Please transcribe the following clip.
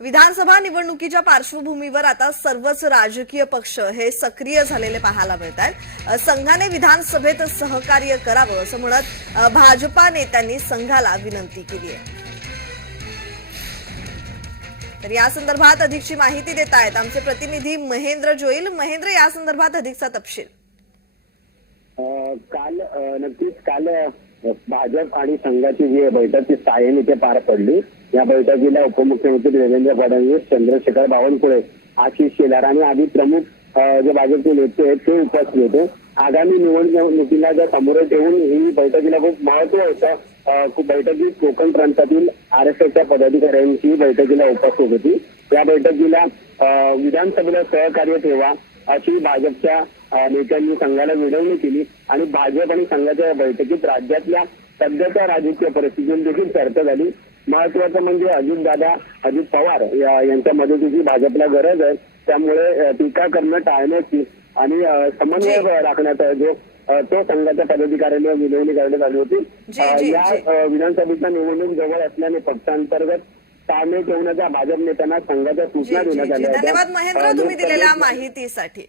विधानसभा निवडणुकीच्या पार्श्वभूमीवर आता सर्वच राजकीय पक्ष हे सक्रिय झालेले पाहायला मिळत आहेत संघाने विधानसभेत सहकार्य करावं असं म्हणत भाजपा नेत्यांनी संघाला विनंती केली आहे. तर या संदर्भात अधिकची माहिती देत आहेत आमचे प्रतिनिधी महेंद्र जोईल. महेंद्र या संदर्भात अधिकचा तपशील. काल नक्कीच काल भाजप आणि संघाची जी बैठक ती सायन इथे पार पडली. या बैठकीला उपमुख्यमंत्री देवेंद्र फडणवीस चंद्रशेखर बावनकुळे आशिष शेलार आणि आदी प्रमुख जे भाजपचे नेते आहेत ते उपस्थित होते. आगामी निवडणुकीला जर सामोरे ठेवून ही बैठकीला खूप महत्त्व होतं खूप बैठकीत कोकण प्रांतातील आरएसएसच्या पदाधिकाऱ्यांची बैठकीला उपस्थित होती. या बैठकीला विधानसभेला सहकार्य ठेवा अशी भाजपच्या नेत्यांनी संघाला विनवणी केली आणि भाजप आणि संघाच्या बैठकीत राज्यातल्या सध्याच्या राजकीय परिस्थितीवर देखील चर्चा झाली. महत्वाचं म्हणजे अजितदादा अजित पवार यांच्या मदतीची भाजपला गरज आहे. त्यामुळे टीका करणं टाळण्याची आणि समन्वय राखण्याचा जो तो संघाच्या पदाधिकाऱ्यांनी विनवणी करण्यात आली होती. या विधानसभेच्या निवडणूक जवळ असल्याने पक्षांतर्गत ताळमेळ ठेवण्याच्या भाजप नेत्यांना संघाच्या सूचना देण्यात आल्या धन्यवाद महेंद्र तुम्ही दिलेल्या माहितीसाठी.